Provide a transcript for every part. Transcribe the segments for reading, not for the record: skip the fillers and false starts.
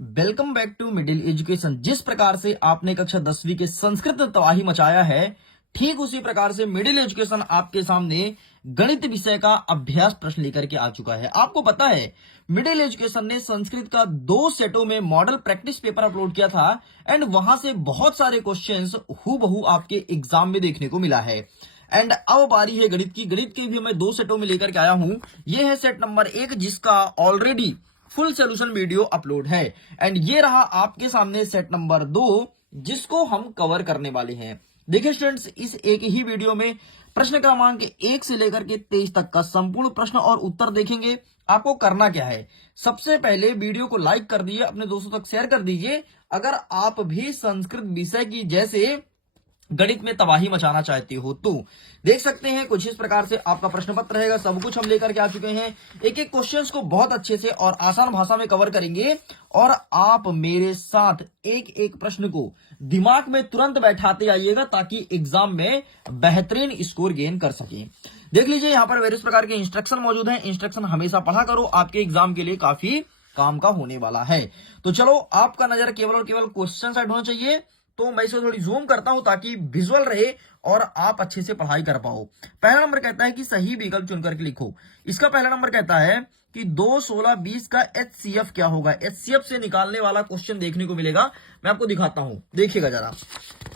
Welcome back to Middle Education. जिस प्रकार से आपने कक्षा 10वीं के संस्कृत तबाही मचाया है, ठीक उसी प्रकार से मिडिल एजुकेशन आपके सामने गणित विषय का अभ्यास प्रश्न लेकर के आ चुका है। आपको पता है मिडिल एजुकेशन ने संस्कृत का 2 सेटों में मॉडल प्रैक्टिस पेपर अपलोड किया था एंड वहां से बहुत सारे क्वेश्चंस हूबहू आपके एग्जाम में देखने को मिला है। एंड अब बारी है गणित की। गणित के भी मैं 2 सेटों में लेकर के आया हूं। यह है सेट नंबर 1 जिसका already full solution video upload है एंड ये रहा आपके सामने सेट नंबर 2 जिसको हम कवर करने वाले हैं। देखिए स्टूडेंट्स, इस एक ही वीडियो में प्रश्न क्रमांक 1 से लेकर के 23 तक का संपूर्ण प्रश्न और उत्तर देखेंगे। आपको करना क्या है, सबसे पहले वीडियो को लाइक कर दीजिए, अपने दोस्तों तक शेयर कर दीजिए। अगर आप भी संस्कृत विषय की जैसे गणित में तबाही मचाना चाहते हो तो देख सकते हैं कुछ इस प्रकार से आपका प्रश्न पत्र रहेगा। सब कुछ हम लेकर के आ चुके हैं। एक एक क्वेश्चंस को बहुत अच्छे से और आसान भाषा में कवर करेंगे और आप मेरे साथ एक एक प्रश्न को दिमाग में तुरंत बैठाते आइएगा ताकि एग्जाम में बेहतरीन स्कोर गेन कर सके। देख लीजिए यहाँ पर वेरियस प्रकार के इंस्ट्रक्शन मौजूद है। इंस्ट्रक्शन हमेशा पढ़ा करो, आपके एग्जाम के लिए काफी काम का होने वाला है। तो चलो, आपका नजर केवल और केवल क्वेश्चन साइड होना चाहिए। तो मैं इसे थोड़ी जूम करता हूं ताकि विजुअल रहे और आप अच्छे से पढ़ाई कर पाओ। पहला नंबर कहता है कि सही विकल्प चुन करके लिखो। इसका पहला नंबर कहता है कि 2, 16, 20 का एचसीएफ क्या होगा। एचसीएफ से निकालने वाला क्वेश्चन देखने को मिलेगा। मैं आपको दिखाता हूं, देखिएगा जरा।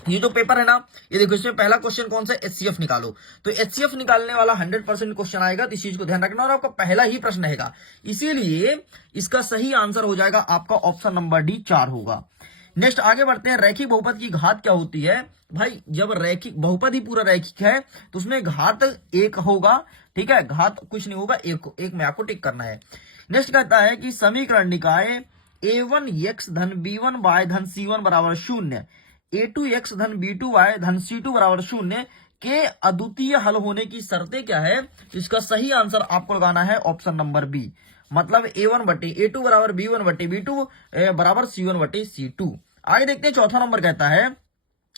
ये जो पेपर है ना, ये देखो, इसमें पहला क्वेश्चन कौन सा, एचसीएफ निकालो। तो एचसीएफ निकालने वाला 100% क्वेश्चन आएगा। तो इस चीज को ध्यान रखना और आपका पहला ही प्रश्न रहेगा, इसीलिए इसका सही आंसर हो जाएगा आपका ऑप्शन नंबर डी 4 होगा। नेक्स्ट आगे बढ़ते हैं। रैखिक बहुपद की घात क्या होती है। भाई, जब रैखिक बहुपद ही पूरा रैखिक है तो उसमें घात 1 होगा। ठीक है, घात कुछ नहीं होगा, एक में आपको टिक करना है। नेक्स्ट कहता है कि समीकरण निकाय a1x धन b1y धन c1 बराबर 0, a2x धन b2y धन c2 बराबर 0 के अद्वितीय हल होने की शर्तें क्या है। इसका सही आंसर आपको लगाना है ऑप्शन नंबर बी, मतलब a1 बटे a2 बराबर b1 बटे b2 बराबर c1 बटे c2। आगे देखते हैं, चौथा नंबर कहता है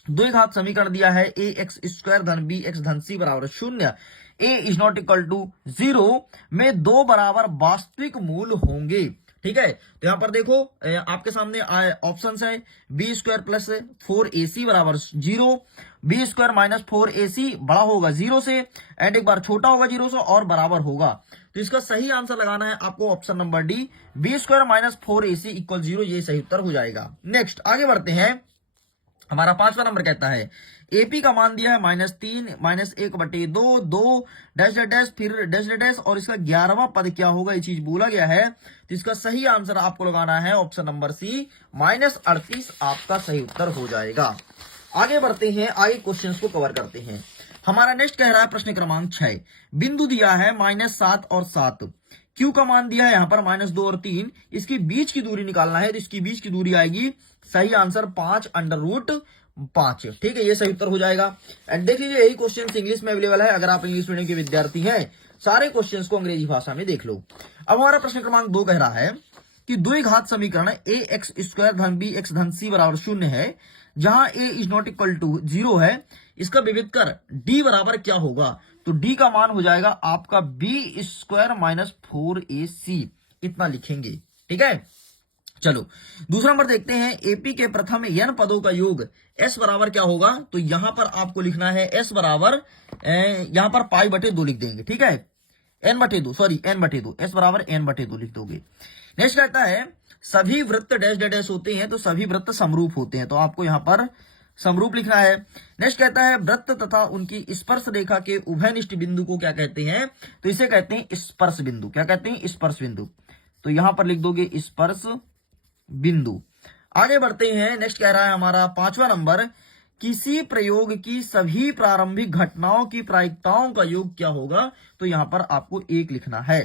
द्विघात समीकरण दिया है ax स्क्वायर धन bx धन c बराबर 0, a is not equal to 0 में 2 बराबर वास्तविक मूल होंगे। ठीक है, तो यहां पर देखो आपके सामने ऑप्शन है बी स्क्वायर प्लस 4ac बराबर 0, बी स्क्वायर माइनस 4ac बड़ा होगा 0 से एंड एक बार छोटा होगा 0 से और बराबर होगा। तो इसका सही आंसर लगाना है आपको option number D, B square minus 4ac equal 0, ये सही उत्तर हो जाएगा। नेक्स्ट आगे बढ़ते हैं। हमारा 5वां नंबर कहता है एपी का मान दिया है -3 -1 बटे 2 2 डैश डैश फिर डैश डैश और इसका 11वां पद क्या होगा, ये चीज बोला गया है। तो इसका सही आंसर आपको लगाना है ऑप्शन नंबर सी, -38 आपका सही उत्तर हो जाएगा। आगे बढ़ते हैं, आगे क्वेश्चंस को कवर करते हैं। हमारा नेक्स्ट कह रहा है प्रश्न क्रमांक 6, बिंदु दिया है -7 और 7, क्यू का मान दिया है यहाँ पर -2 और 3, इसकी बीच की दूरी निकालना है। तो इसकी बीच की दूरी आएगी, सही आंसर 5√5। ठीक है, ये सही उत्तर हो जाएगा। एंड देख लीजिए, यही क्वेश्चन इंग्लिश में अवेलेबल है। अगर आप इंग्लिश मीडियम के विद्यार्थी हैं, सारे क्वेश्चंस को अंग्रेजी भाषा में देख लो। अब हमारा प्रश्न क्रमांक 2 कह रहा है कि द्विघात समीकरण ax स्क्वायर धन bx धन c बराबर 0 है, जहां a is not equal to 0 है। इसका विविध कर d बराबर क्या होगा। तो d का मान हो जाएगा आपका b स्क्वायर माइनस 4ac, इतना लिखेंगे। ठीक है, चलो दूसरा नंबर देखते हैं। एपी के प्रथम n पदों का योग s बराबर क्या होगा। तो यहां पर आपको लिखना है s बराबर यहां पर पाई बटे 2 लिख देंगे। ठीक है, n बटे 2 s बराबर n बटे 2 लिख दोगे। नेक्स्ट कहता है सभी वृत्त डैश डैश होते हैं, तो सभी वृत्त समरूप होते हैं, तो आपको यहां पर समरूप लिखना है। नेक्स्ट कहता है वृत्त तथा उनकी स्पर्श रेखा के उभयनिष्ठ बिंदु को क्या कहते हैं। तो इसे कहते हैं स्पर्श बिंदु। क्या कहते हैं, स्पर्श बिंदु। तो यहां पर लिख दोगे स्पर्श बिंदु। आगे बढ़ते हैं। नेक्स्ट कह रहा है हमारा 5वां नंबर, किसी प्रयोग की सभी प्रारंभिक घटनाओं की प्रायिकताओं का योग क्या होगा। तो यहां पर आपको 1 लिखना है।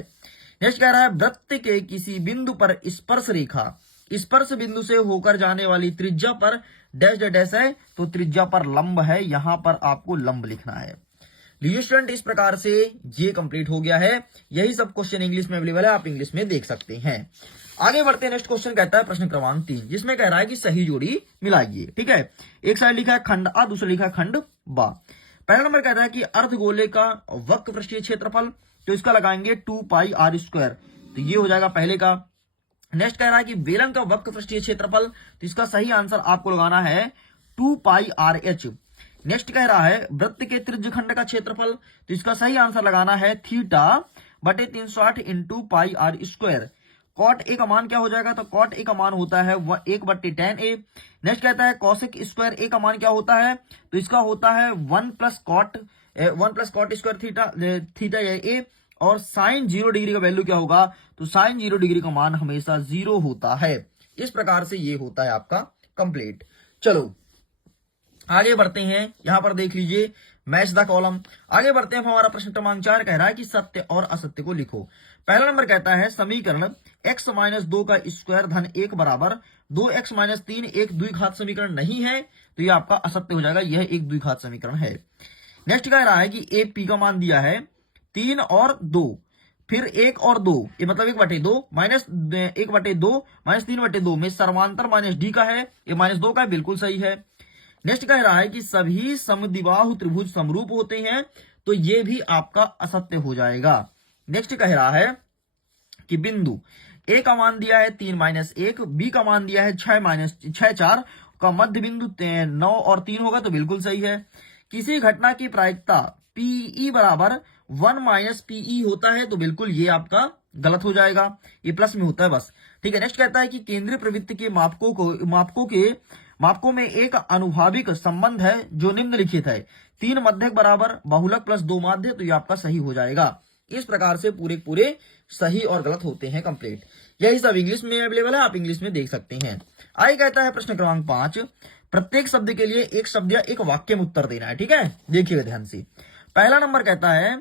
नेक्स्ट कह रहा है वृत्त के किसी बिंदु पर स्पर्श रेखा स्पर्श बिंदु से होकर जाने वाली त्रिज्या पर डैश डैश है, तो त्रिज्या पर लंब है, यहां पर आपको लंब लिखना है। लीजिए स्टूडेंट, इस प्रकार से ये कंप्लीट हो गया है। यही सब क्वेश्चन इंग्लिश में अवेलेबल है, आप इंग्लिश में देख सकते हैं। आगे बढ़ते हैं। नेक्स्ट क्वेश्चन कहता है प्रश्न क्रमांक 3, जिसमें कह रहा है कि सही जोड़ी मिलाइए। ठीक है, एक साइड लिखा है खंड आ, दूसरा लिखा है खंड बा। पहला नंबर कहता है कि अर्धगोले का वक्र पृष्ठीय क्षेत्रफल, तो इसका लगाएंगे 2 पाई r स्क्वायर, तो ये हो जाएगा पहले का। नेक्स्ट कह रहा है कि बेलन का वक्र पृष्ठीय क्षेत्रफल, तो इसका सही आंसर आपको लगाना है 2πRH। नेक्स्ट कह रहा है वृत्त के त्रिज्यखंड का क्षेत्रफल, तो इसका सही आंसर लगाना है θ/360 इंटू πr²। कॉट ए का मान क्या हो जाएगा, तो कॉट ए का मान होता है 1/tan A। नेक्स्ट कहता है कॉसेक स्क्वायर ए का मान क्या होता है, तो इसका होता है 1+cot² थीटा ए। और साइन 0 डिग्री का वैल्यू क्या होगा, तो साइन 0 डिग्री का मान हमेशा 0 होता है। इस प्रकार से ये होता है आपका कंप्लीट। चलो आगे बढ़ते हैं, यहां पर देख लीजिए मैच द कॉलम। आगे बढ़ते हैं, हमारा प्रश्न क्रमांक 4 कह रहा है कि सत्य और असत्य को लिखो। पहला नंबर कहता है समीकरण x-2 का स्क्वायर धन 1 बराबर 2x-3 एक द्विघात समीकरण नहीं है, तो ये आपका असत्य हो जाएगा, यह एक द्विघात समीकरण है। नेक्स्ट कह रहा है कि ए पी का मान दिया है 3 और 2, फिर 1 और 2, ये मतलब 1/2 माइनस 1/2 माइनस 3/2 में सर्वांतर माइनस डी का है, ये -2 का है, बिल्कुल सही है। नेक्स्ट कह रहा है कि सभी समद्विबाहु त्रिभुज समरूप होते हैं, तो ये भी आपका असत्य हो जाएगा। नेक्स्ट कह रहा है कि बिंदु ए का मान दिया है 3-1, बी का मान दिया है 6-4 का मध्य बिंदु 9 और 3 होगा, तो बिल्कुल सही है। किसी घटना की प्रायिकता पीई बराबर 1 - पीई होता है, तो बिल्कुल ये आपका गलत हो जाएगा, ये प्लस में होता है बस, ठीक है। नेक्स्ट कहता है कि केंद्रीय प्रवृत्त के मापकों में एक अनुभाविक संबंध है जो निम्नलिखित है, 3 मध्यक बराबर बहुलक प्लस 2 माध्य, तो ये आपका सही हो जाएगा। इस प्रकार से पूरे सही और गलत होते हैं कंप्लीट। यही सब इंग्लिश में अवेलेबल है, आप इंग्लिश में देख सकते हैं। आगे कहता है प्रश्न क्रमांक 5, प्रत्येक शब्द के लिए एक शब्द या एक वाक्य में उत्तर देना है, ठीक है। देखिए ध्यान से, पहला नंबर कहता है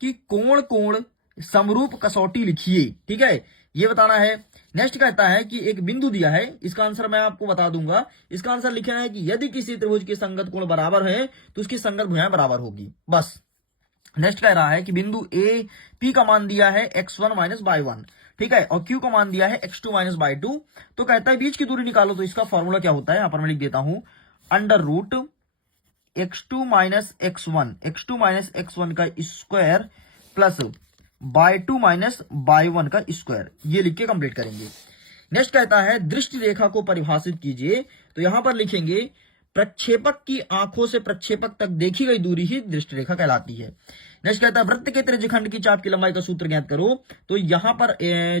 कि कोण समरूप कसौटी लिखिए, ठीक है, ये बताना है। नेक्स्ट कहता है कि एक बिंदु दिया है, इसका आंसर मैं आपको बता दूंगा। इसका आंसर लिखना है कि यदि किसी त्रिभुज की संगत कोण बराबर है तो उसकी संगत भुजाएं बराबर होगी, बस। नेक्स्ट कह रहा है कि बिंदु ए पी का मान दिया है x1 - y1, ठीक है, और क्यू का मान दिया है x2 - y2, तो कहता है बीच की दूरी निकालो, तो इसका फॉर्मूला क्या होता है, यहां पर मैं लिख देता हूं, √x2 - x1 का स्क्वायर प्लस y2 - y1 का स्क्वायर, ये लिख के कंप्लीट करेंगे। नेक्स्ट कहता है दृष्टि रेखा को परिभाषित कीजिए, तो यहां पर लिखेंगे प्रक्षेपक की आंखों से प्रक्षेपक तक देखी गई दूरी ही दृष्टि रेखा कहलाती है। नेक्स्ट कहता है वृत्त के त्रिज्यखंड की चाप की लंबाई का सूत्र ज्ञात करो, तो यहां पर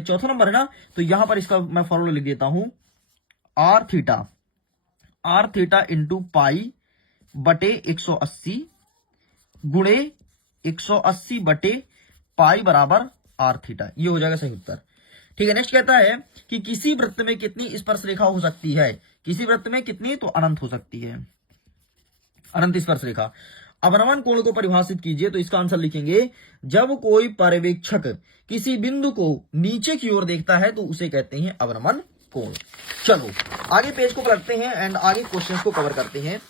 चौथा नंबर है ना, तो यहां पर इसका मैं फॉर्मूला लिख देता हूं, r थीटा इंटू पाई बटे 180 गुणे 180 बटे पाई बराबर r थीटा, ये हो जाएगा सही उत्तर, ठीक है। नेक्स्ट कहता है कि किसी वृत्त में कितनी स्पर्श रेखा हो सकती है, किसी वृत्त में कितनी, तो अनंत हो सकती है, अनंत स्पर्श रेखा। अवनमन कोण को परिभाषित कीजिए, तो इसका आंसर लिखेंगे जब कोई पर्यवेक्षक किसी बिंदु को नीचे की ओर देखता है तो उसे कहते हैं अवनमन कोण। चलो आगे पेज को पलटते हैं एंड आगे क्वेश्चंस को कवर करते हैं।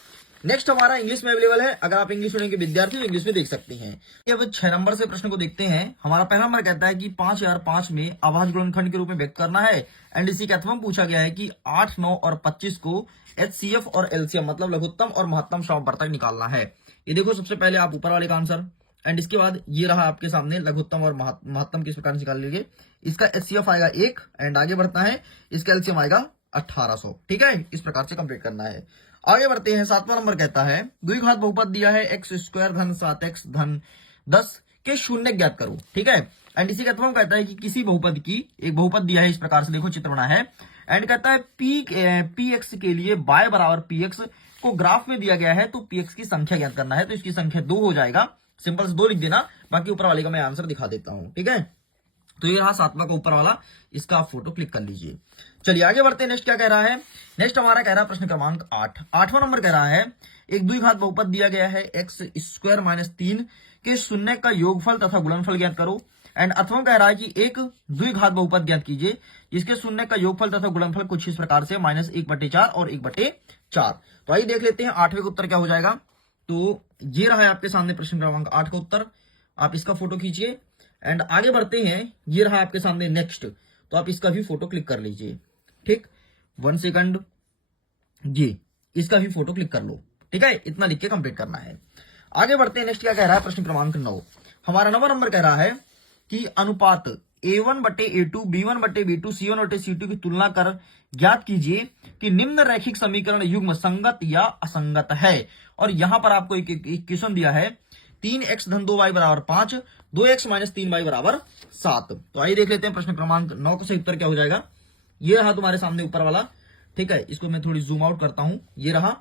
नेक्स्ट हमारा इंग्लिश में अवेलेबल है, अगर आप इंग्लिश मीडियम के विद्यार्थी तो इंग्लिश में देख सकते हैं। अब 6 नंबर से प्रश्न को देखते हैं। हमारा पहला नंबर कहता है कि 5005 में अभाज्य गुणनखंड के रूप में व्यक्त करना है, एंड इसी के अथवा पूछा गया है कि 8, 9 और 25 को HCF और LCM मतलब लघुत्तम और महत्तम समापवर्तक निकालना है। ये देखो सबसे पहले आप ऊपर वाले का आंसर, एंड इसके बाद ये रहा आपके सामने लघुत्तम और महत्तम किस प्रकार निकाल लीजिए। इसका HCF आएगा 1, एंड आगे बढ़ता है इसका LCM आएगा 1800, ठीक है, इस प्रकार से कंप्लीट करना है। आगे बढ़ते हैं, 7वां नंबर कहता है द्विघात बहुपद दिया है x² धन 7x धन 10 के शून्य ज्ञात करो, ठीक है। एंड इसी का अथवा कहता है कि किसी बहुपद की एक बहुपद दिया है, इस प्रकार से देखो चित्र बना है, एंड कहता है px के लिए y बराबर px को ग्राफ में दिया गया है, तो px की संख्या ज्ञात करना है, तो इसकी संख्या 2 हो जाएगा, सिंपल से 2 लिख देना, बाकी ऊपर वाले का मैं आंसर दिखा देता हूं, ठीक है। तो ये रहा 7वां का ऊपर वाला, इसका आप फोटो क्लिक कर लीजिए। चलिए आगे बढ़ते हैं, नेक्स्ट क्या कह रहा है। नेक्स्ट हमारा कह रहा है प्रश्न क्रमांक 8, 8वां नंबर कह रहा है एक द्विघात बहुपद दिया गया है x² - 3 के शून्य का योगफल तथा गुणनफल ज्ञात करो, एंड अथवा कह रहा है कि एक द्विघात बहुपद ज्ञात कीजिए जिसके शून्य का योगफल तथा गुणनफल कुछ इस प्रकार से -1/4 और 1/4। तो आइए देख लेते हैं 8वें का उत्तर क्या हो जाएगा। तो ये रहा है आपके सामने प्रश्न क्रमांक 8 का उत्तर, आप इसका फोटो खींचिए, एंड आगे बढ़ते हैं, ये रहा आपके सामने नेक्स्ट, तो आप इसका भी फोटो क्लिक कर लीजिए, ठीक, 1 सेकंड, जी इसका भी फोटो क्लिक कर लो, ठीक है, इतना लिख के कंप्लीट करना है। आगे बढ़ते हैं, नेक्स्ट क्या कह रहा है प्रश्न क्रमांक 9। हमारा 9वां नंबर कह रहा है कि अनुपात A1 बटे A2, B1 बटे B2, C1 बटे C2 की तुलना कर ज्ञात कीजिए कि निम्न रैखिक समीकरण युग्म संगत या असंगत है। और यहां पर आपको एक क्वेश्चन दिया है 3x धन 2y बराबर 5, 2x माइनस 3y बराबर 7। तो आइए देख लेते हैं प्रश्न क्रमांक 9 का सही उत्तर क्या हो जाएगा। ये रहा तुम्हारे सामने ऊपर वाला, ठीक है, इसको मैं थोड़ी जूम आउट करता हूं, ये रहा।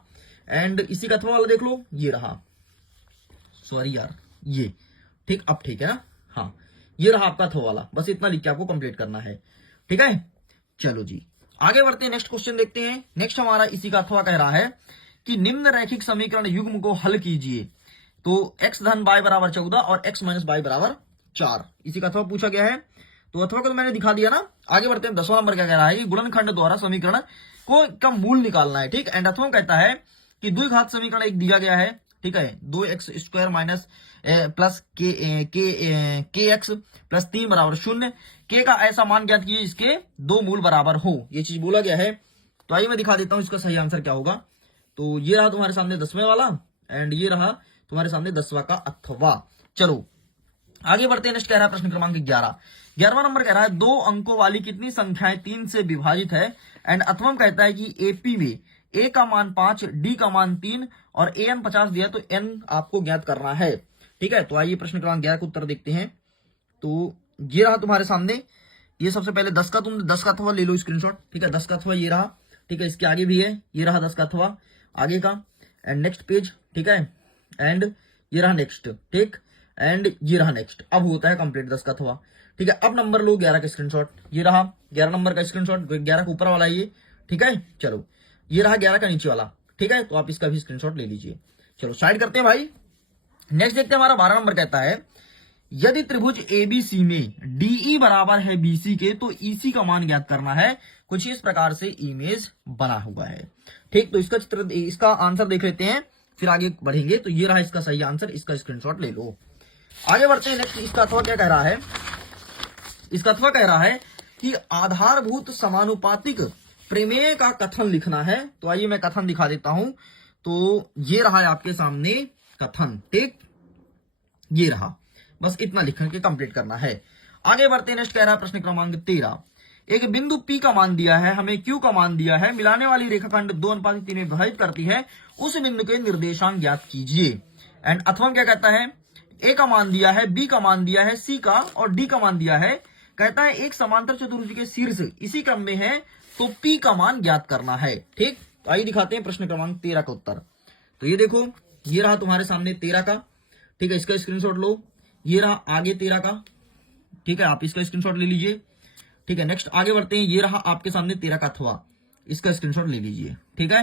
एंड इसी का अथवा वाला देख लो, ये रहा, सॉरी यार, ये ठीक, अब ठीक है ना, हाँ, ये रहा आपका अथवा वाला, बस इतना लिख के आपको कंप्लीट करना है, ठीक है। चलो जी आगे बढ़ते हैं, नेक्स्ट क्वेश्चन देखते हैं। नेक्स्ट हमारा इसी का अथवा कह रहा है कि निम्न रैखिक समीकरण युग्म को हल कीजिए। तो x धन y बराबर 14 और x माइनस y बराबर 4, इसी का अथवा पूछा गया है। तो अथवा को तो मैंने दिखा दिया ना। आगे बढ़ते हैं, 10वां नंबर क्या कह रहा है कि गुणनखंड द्वारा समीकरण को का मूल निकालना है, ठीक। एंड अथवा कहता है कि द्विघात समीकरण एक दिया गया है, ठीक है, 2x स्क्वायर माइनस प्लस के एक्स प्लस 3 बराबर 0, के का ऐसा मान ज्ञात कीजिए इसके दो मूल बराबर हो, ये चीज बोला गया है। तो आइए मैं दिखा देता हूं इसका सही आंसर क्या होगा। तो ये रहा तुम्हारे सामने 10वें वाला, एंड ये रहा तुम्हारे सामने 10वां का अथवा। चलो आगे बढ़ते हैं, नेक्स्ट कह रहा है प्रश्न क्रमांक 11वां नंबर कह रहा है 2 अंकों वाली कितनी संख्याएं 3 से विभाजित है। एंड अथवा कहता है कि एपी में ए का मान 5, डी का मान 3 और एन 50 दिया, तो एन आपको ज्ञात करना है, ठीक है। तो आइए प्रश्न क्रमांक 11 का उत्तर देखते हैं। तो ये रहा तुम्हारे सामने, ये सबसे पहले 10 का, तुम 10 का अथवा ले लो स्क्रीनशॉट, ठीक है, 10 का अथवा ये रहा, ठीक है, इसके आगे भी है, ये रहा 10 का अथवा आगे का, एंड नेक्स्ट पेज, ठीक है, एंड ये रहा नेक्स्ट, ठीक, एंड ये रहा नेक्स्ट। अब होता है कंप्लीट 10 का अथवा, ठीक है। अब नंबर लो 11 का स्क्रीनशॉट, ये रहा 11 नंबर का स्क्रीनशॉट, 11 का ऊपर वाला ये, ठीक है। चलो ये रहा 11 का नीचे वाला, ठीक है, तो आप इसका भी स्क्रीनशॉट ले लीजिए। चलो साइड करते हैं भाई। नेक्स्ट देखते हैं, हमारा 12 नंबर कहता है यदि त्रिभुज एबीसी में डीई बराबर है बीसी के, तो ईसी का मान ज्ञात करना है। कुछ इस प्रकार से इमेज बना हुआ है, ठीक। तो इसका चित्र, इसका आंसर देख लेते हैं, फिर आगे बढ़ेंगे। तो ये रहा इसका सही आंसर, इसका स्क्रीनशॉट ले लो। आगे बढ़ते हैं, नेक्स्ट इसका अथवा क्या कह रहा है। इसका अथवा कह रहा है कि आधारभूत समानुपातिक प्रमेय का कथन लिखना है। तो आइए मैं कथन दिखा देता हूं। तो ये रहा है आपके सामने कथन, ठीक, ये रहा, बस इतना लिख के कंप्लीट करना है। आगे बढ़ते हैं, नेक्स्ट कह रहा है प्रश्न क्रमांक 13, एक बिंदु P का मान दिया है, हमें Q का मान दिया है, मिलाने वाली रेखाखंड 2:3 में विभाजित करती है, उस बिंदु के निर्देशांक ज्ञात कीजिए। एंड अथवा क्या कहता है, A का मान दिया है, B का मान दिया है, C का और D का मान दिया है। कहता है एक समांतर चतुर्भुज के शीर्ष इसी क्रम में है, तो P का मान ज्ञात करना है, ठीक। तो आइए दिखाते हैं प्रश्न क्रमांक 13 का उत्तर। तो ये देखो, ये रहा तुम्हारे सामने 13 का, ठीक है, इसका स्क्रीनशॉट लो। ये रहा आगे 13 का, ठीक है, आप इसका स्क्रीनशॉट ले लीजिए, ठीक है। नेक्स्ट आगे बढ़ते हैं, ये रहा आपके सामने 13 का अथवा, इसका स्क्रीनशॉट ले लीजिए, ठीक है,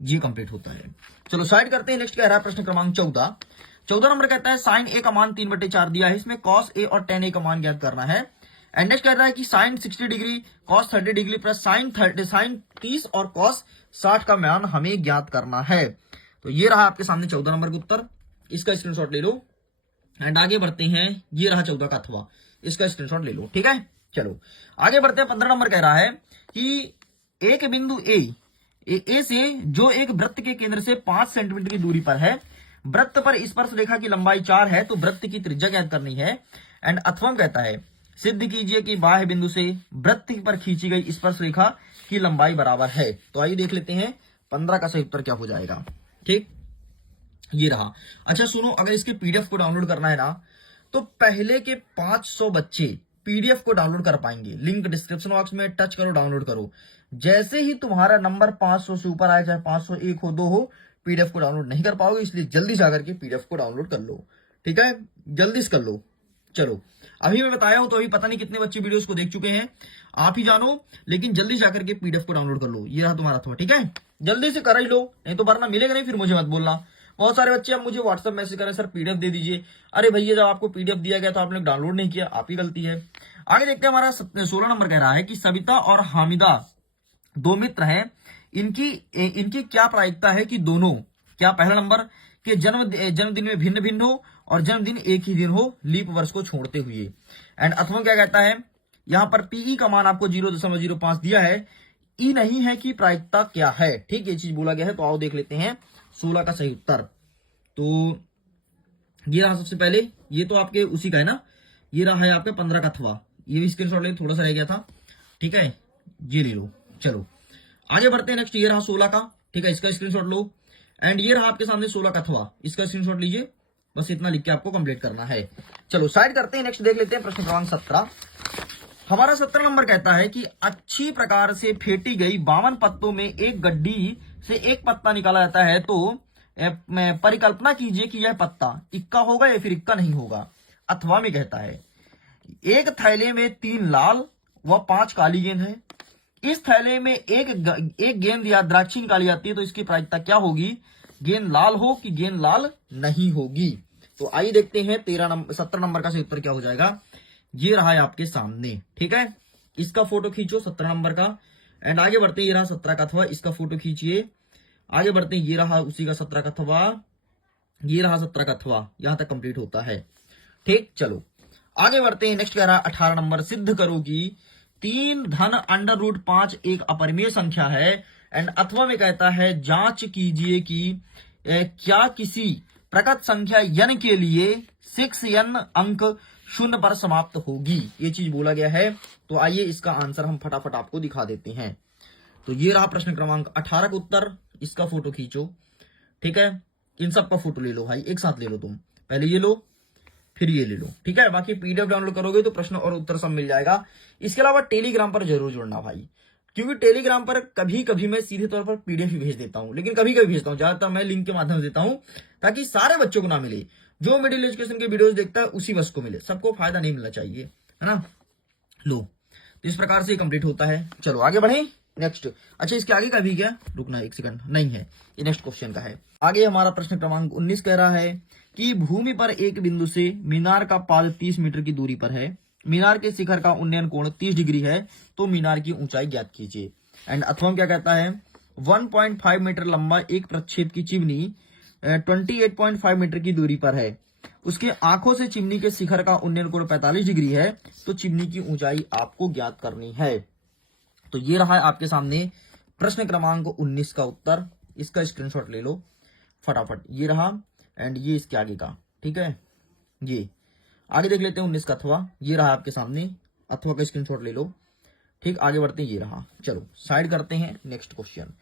ये कंप्लीट होता है। चलो साइड करते हैं, नेक्स्ट कह रहा है प्रश्न क्रमांक 14 नंबर कहता है साइन ए का मान 3/4 दिया है, इसमें कॉस ए और टेन ए का मान ज्ञात करना है। एंड नेक्स्ट कह रहा है कि sine 60 degree, cos 30 degree plus sine 30 और कॉस 60 का मान हमें ज्ञात करना है। तो ये रहा आपके सामने 14 नंबर का उत्तर, इसका स्क्रीनशॉट ले लो। एंड आगे बढ़ते हैं, ये रहा 14 का अथवा, इसका स्क्रीनशॉट ले लो, ठीक है। चलो आगे बढ़ते हैं, 15 नंबर कह रहा है कि एक बिंदु ए से जो एक वृत्त के केंद्र से 5 सेंटीमीटर की दूरी पर है, वृत्त पर स्पर्श रेखा की लंबाई 4 है, तो वृत्त की त्रिज्या ज्ञात करनी है। एंड अथवा कहता है सिद्ध कीजिए कि बाह्य बिंदु से वृत्त पर खींची गई स्पर्श रेखा की लंबाई बराबर है। तो आइए देख लेते हैं 15 का सही उत्तर क्या हो जाएगा, ठीक, ये रहा। अच्छा सुनो, अगर इसके पीडीएफ को डाउनलोड करना है ना, तो पहले के 500 बच्चे पीडीएफ को डाउनलोड कर पाएंगे, लिंक डिस्क्रिप्शन बॉक्स में टच करो, डाउनलोड करो। जैसे ही तुम्हारा नंबर 500 से ऊपर आए, चाहे 501 हो 2 हो, पीडीएफ को डाउनलोड नहीं कर पाओगे, इसलिए जल्दी जाकर के पीडीएफ को डाउनलोड कर लो, ठीक है, जल्दी से कर लो। चलो अभी मैं बताया हूं, तो अभी पता नहीं कितने बच्चे वीडियोस को देख चुके हैं, आप ही जानो, लेकिन जल्दी जाकर के पीडीएफ को डाउनलोड कर लो। ये रहा तुम्हारा अथवा, ठीक है, जल्दी से कर ही लो, नहीं तो वरना मिलेगा नहीं, फिर मुझे मत बोलना। बहुत सारे बच्चे अब मुझे व्हाट्सएप मैसेज करें, सर पीडीएफ दे दीजिए। अरे भैया, जब आपको पीडीएफ दिया गया तो आपने डाउनलोड नहीं किया, आप ही गलती है। आगे देखते हैं, हमारा 16 नंबर कह रहा है कि सविता और हामिदा 2 मित्र हैं, इनकी क्या प्रायिकता है कि दोनों, क्या पहला नंबर के जन्मदिन में भिन्न भिन्न हो और जन्मदिन एक ही दिन हो, लीप वर्ष को छोड़ते हुए। एंड अथवा क्या कहता है, यहां पर पीई का मान आपको 0.05 दिया है, ई नहीं है कि प्रायिकता क्या है, ठीक, ये चीज बोला गया है। तो आओ देख लेते हैं 16 का सही उत्तर। तो ये रहा सबसे पहले, ये तो आपके उसी का है ना, ये रहा है आपका 15 का अथवा, ये भी स्क्रीनशॉट ले, थोड़ा सा रह गया था, ठीक है, ये ले लो। चलो आगे बढ़ते हैं। नेक्स्ट ये रहा 16 का, ठीक है, इसका स्क्रीनशॉट लो। एंड ये रहा आपके सामने 16 का अथवा, इसका स्क्रीनशॉट लीजिए। बस इतना लिख के आपको कंप्लीट करना है। चलो साइड करते हैं, नेक्स्ट देख लेते हैं प्रश्न क्रमांक 17। हमारा 17 नंबर कहता है कि अच्छी प्रकार से फेंटी गई 52 पत्तों में एक गड्डी से एक पत्ता निकाला जाता है, तो परिकल्पना कीजिए कि यह पत्ता इक्का होगा या फिर इक्का नहीं होगा। अथवा में कहता है एक थैले में 3 लाल व 5 काली गेंद है। इस थैले में एक गेंद या द्राक्षी निकाली जाती है, तो इसकी प्रायिकता क्या होगी, गेंद लाल हो कि गेंद लाल नहीं होगी। तो आइए देखते हैं 17 नंबर का सही उत्तर क्या हो जाएगा। ये रहा है आपके सामने, ठीक है, इसका फोटो खींचो 17 नंबर का। एंड आगे बढ़ते हैं, ये रहा 17 का अथवा, इसका फोटो खींचिए। आगे बढ़ते हैं, ये रहा उसी का 17 का अथवा, ये रहा 17 का अथवा, यहां तक कंप्लीट होता है, ठीक। चलो आगे बढ़ते हैं। नेक्स्ट कह रहा है 18 नंबर, सिद्ध करो कि 3 धन √5 एक अपरिमेय संख्या है। एंड अथवा में कहता है जांच कीजिए कि क्या किसी प्रकट संख्या n के लिए 6n अंक 0 पर समाप्त होगी, ये चीज बोला गया है। तो आइए इसका आंसर हम फटाफट आपको दिखा देते हैं। तो ये रहा प्रश्न क्रमांक 18 का उत्तर, इसका फोटो खींचो, ठीक है, इन सब का फोटो ले लो भाई, एक साथ ले लो, तुम पहले ये लो फिर ये ले लो, ठीक है। बाकी पीडीएफ डाउनलोड करोगे तो प्रश्न और उत्तर सब मिल जाएगा। इसके अलावा टेलीग्राम पर जरूर जुड़ना भाई, क्योंकि टेलीग्राम पर कभी कभी मैं सीधे तौर पर पीडीएफ ही भेज देता हूं, लेकिन कभी कभी भेजता हूं, ज्यादातर मैं लिंक के माध्यम से देता हूं, ताकि सारे बच्चों को ना मिले। जो मिडिल एजुकेशन के वीडियोस देखता है उसी बस को मिले, सबको फायदा नहीं मिलना चाहिए, है ना। लो, तो इस प्रकार से कंप्लीट होता है। चलो आगे बढ़े नेक्स्ट। अच्छा, इसके आगे का भी क्या, रुकना एक सेकंड, नहीं है, ये नेक्स्ट क्वेश्चन का है। आगे हमारा प्रश्न क्रमांक 19 कह रहा है कि भूमि पर एक बिंदु से मीनार का पाद 30 मीटर की दूरी पर है। मीनार के शिखर का उन्नयन कोण 30 डिग्री है, तो मीनार की ऊंचाई ज्ञात कीजिए। एंड अथवा क्या कहता है 1.5 मीटर लंबा एक प्रक्षेप की चिमनी 28.5 मीटर की दूरी पर है। उसके आंखों से चिमनी के शिखर का उन्नयन कोण 45 डिग्री है, तो चिमनी की ऊंचाई आपको ज्ञात करनी है। तो ये रहा है आपके सामने प्रश्न क्रमांक 19 का उत्तर, इसका स्क्रीनशॉट ले लो फटाफट, ये रहा। एंड ये इसके आगे का, ठीक है, ये आगे देख लेते हैं 19 का अथवा, ये रहा आपके सामने, अथवा का स्क्रीनशॉट ले लो, ठीक। आगे बढ़ते हैं, ये रहा। चलो साइड करते हैं, नेक्स्ट क्वेश्चन।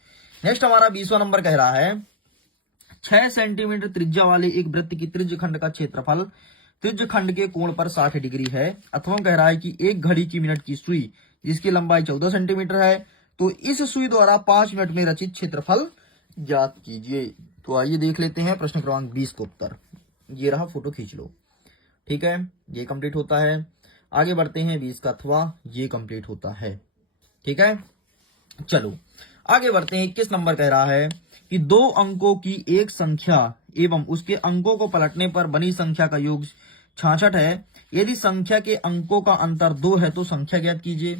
नेक्स्ट हमारा 20वां नंबर कह रहा है 6 सेंटीमीटर त्रिज्या वाले एक वृत्त की त्रिज्य खंड का क्षेत्रफल त्रिज्य खंड के कोण पर 60 डिग्री है। अथवा कह रहा है कि एक घड़ी की मिनट की सुई जिसकी लंबाई 14 सेंटीमीटर है, तो इस सुई द्वारा 5 मिनट में रचित क्षेत्रफल ज्ञात कीजिए। तो आइए देख लेते हैं प्रश्न क्रमांक 20 का उत्तर, ये रहा, फोटो खींच लो, ठीक है, ये कंप्लीट होता है। आगे बढ़ते हैं 20 का अथवा, ये कंप्लीट होता है, ठीक है। चलो आगे बढ़ते हैं। 21 नंबर कह रहा है कि 2 अंकों की एक संख्या एवं उसके अंकों को पलटने पर बनी संख्या का योग 66 है। यदि संख्या के अंकों का अंतर 2 है तो संख्या ज्ञात कीजिए।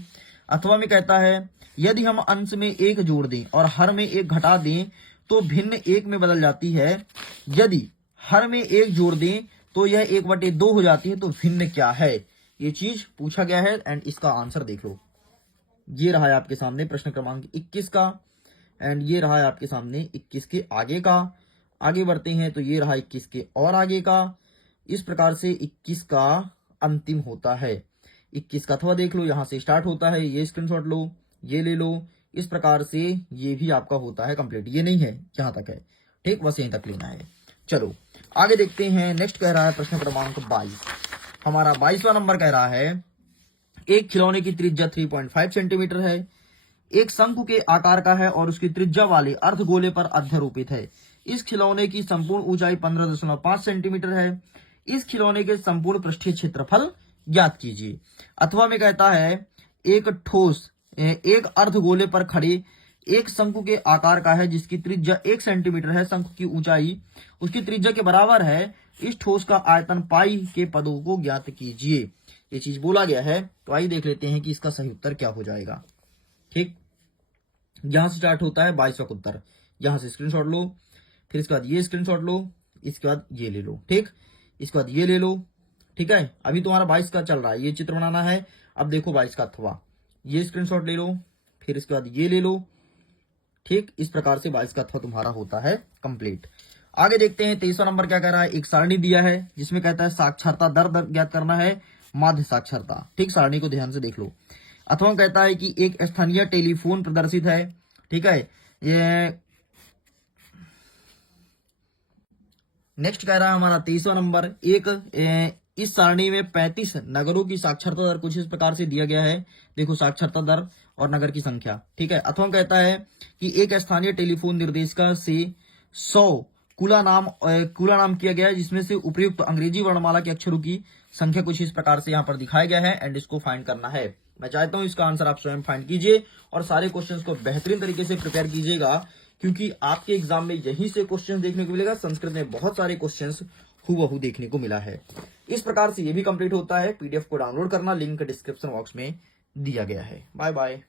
अथवा में कहता है यदि हम अंश में 1 जोड़ दें और हर में 1 घटा दें तो भिन्न 1 में बदल जाती है। यदि हर में 1 जोड़ दें तो यह 1/2 हो जाती है, तो भिन्न क्या है, ये चीज पूछा गया है। एंड इसका आंसर देख लो, ये रहा है आपके सामने प्रश्न क्रमांक 21 का। एंड ये रहा है आपके सामने 21 के आगे का। आगे बढ़ते हैं, तो ये रहा 21 के और आगे का। इस प्रकार से 21 का अंतिम होता है। 21 का अथवा देख लो, यहां से स्टार्ट होता है, ये स्क्रीनशॉट लो, ये ले लो। इस प्रकार से ये भी आपका होता है कंप्लीट, ये नहीं है जहां तक है, ठीक, बस यहीं तक लेना है। चलो आगे देखते हैं। नेक्स्ट कह रहा है प्रश्न क्रमांक 22। हमारा 22वां नंबर कह रहा है एक खिलौने की त्रिज्या 3.5 सेंटीमीटर है, एक शंकु के आकार का है और उसकी त्रिज्या वाले अर्धगोले पर अध्यारोपित है। इस खिलौने की संपूर्ण ऊंचाई 15.5 सेंटीमीटर है। इस खिलौने के संपूर्ण पृष्ठीय क्षेत्रफल ज्ञात कीजिए। अथवा में कहता है एक ठोस एक अर्धगोले पर खड़े एक शंकु के आकार का है जिसकी त्रिज्या 1 सेंटीमीटर है। शंकु की ऊंचाई उसकी त्रिज्या के बराबर है। इस ठोस का आयतन पाई के पदों को ज्ञात कीजिए, ये चीज बोला गया है। तो आइए देख लेते हैं कि इसका सही उत्तर क्या हो जाएगा, ठीक। यहां से स्टार्ट होता है 22वां उत्तर, यहां से स्क्रीनशॉट लो, फिर इसके बाद ये स्क्रीनशॉट लो, इसके बाद ये ले लो, ठीक, इसके बाद ये ले लो, ठीक है। अभी तुम्हारा 22 का चल रहा है, ये चित्र बनाना है। अब देखो 22 का अथवा, ये स्क्रीनशॉट ले लो, फिर इसके बाद ये ले लो, ठीक। इस प्रकार से 22 का अथवा तुम्हारा होता है कंप्लीट। आगे देखते हैं 23वां नंबर क्या कह रहा है। एक सारणी दिया है जिसमें कहता है साक्षरता दर ज्ञात करना है, माध्य साक्षरता। ठीक, सारणी को ध्यान से देख लो। अथवा कहता है कि एक स्थानीय टेलीफोन प्रदर्शित है। ठीक है, ये नेक्स्ट कह रहा है हमारा 23वां नंबर, इस सारणी में 35 नगरों की साक्षरता दर कुछ इस प्रकार से दिया गया है। देखो, साक्षरता दर और नगर की संख्या। ठीक है, अथवा कहता है कि एक स्थानीय टेलीफोन निर्देशिका से 100 कुला नाम किया गया है, जिसमें से उपयुक्त अंग्रेजी वर्णमाला के अक्षरों की संख्या कुछ इस प्रकार से यहाँ पर दिखाया गया है एंड इसको फाइंड करना है। मैं चाहता हूं इसका आंसर आप स्वयं फाइंड कीजिए और सारे क्वेश्चंस को बेहतरीन तरीके से प्रिपेयर कीजिएगा, क्योंकि आपके एग्जाम में यहीं से क्वेश्चन देखने को मिलेगा। संस्कृत में बहुत सारे क्वेश्चंस हूबहू देखने को मिला है। इस प्रकार से ये भी कंप्लीट होता है। पीडीएफ को डाउनलोड करना लिंक डिस्क्रिप्शन बॉक्स में दिया गया है। Bye bye.